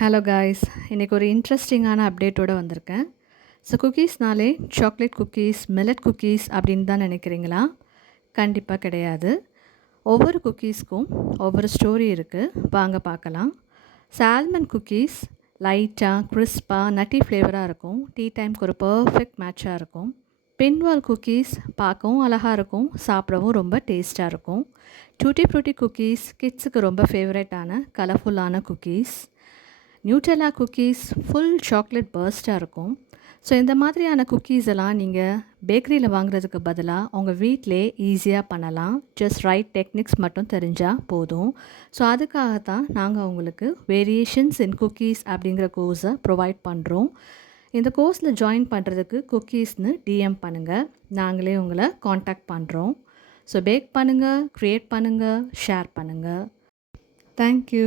Hello guys, இன்றைக்கி ஒரு இன்ட்ரெஸ்டிங்கான அப்டேட்டோடு வந்திருக்கேன். ஸோ குக்கீஸ்னாலே சாக்லேட் குக்கீஸ், மில்லட் குக்கீஸ் அப்படின்னு தான் நினைக்கிறீங்களா? கண்டிப்பாக கிடையாது. ஒவ்வொரு குக்கீஸ்க்கும் ஒவ்வொரு ஸ்டோரி இருக்குது. வாங்க பார்க்கலாம். சால்மன் குக்கீஸ் லைட்டாக கிறிஸ்பாக நட்டி ஃப்ளேவராக இருக்கும். டீ டைம்க்கு ஒரு பர்ஃபெக்ட் மேட்சாக இருக்கும். பின்வால் குக்கீஸ் பார்க்கவும் அழகாக இருக்கும், சாப்பிடவும் ரொம்ப டேஸ்ட்டாக இருக்கும். டூட்டி ஃப்ரூட்டி குக்கீஸ் கிட்ஸுக்கு ரொம்ப ஃபேவரட்டான கலர்ஃபுல்லான cookies. Nutella cookies full chocolate பர்ஸ்ட்டாக இருக்கும். ஸோ இந்த மாதிரியான குக்கீஸ் எல்லாம் நீங்கள் பேக்கரியில் வாங்குறதுக்கு பதிலாக உங்கள் வீட்டிலே ஈஸியாக பண்ணலாம். ஜஸ்ட் ரைட் டெக்னிக்ஸ் மட்டும் தெரிஞ்சால் போதும். ஸோ அதுக்காகத்தான் நாங்கள் உங்களுக்கு வேரியேஷன்ஸ் இன் குக்கீஸ் அப்படிங்கிற கோர்ஸை ப்ரொவைட் பண்ணுறோம். இந்த கோர்ஸில் ஜாயின் பண்ணுறதுக்கு குக்கீஸ்னு டிஎம் பண்ணுங்கள், நாங்களே உங்களை காண்டாக்ட் பண்ணுறோம். ஸோ பேக் பண்ணுங்கள், க்ரியேட் பண்ணுங்கள், ஷேர் பண்ணுங்கள். தேங்க்யூ.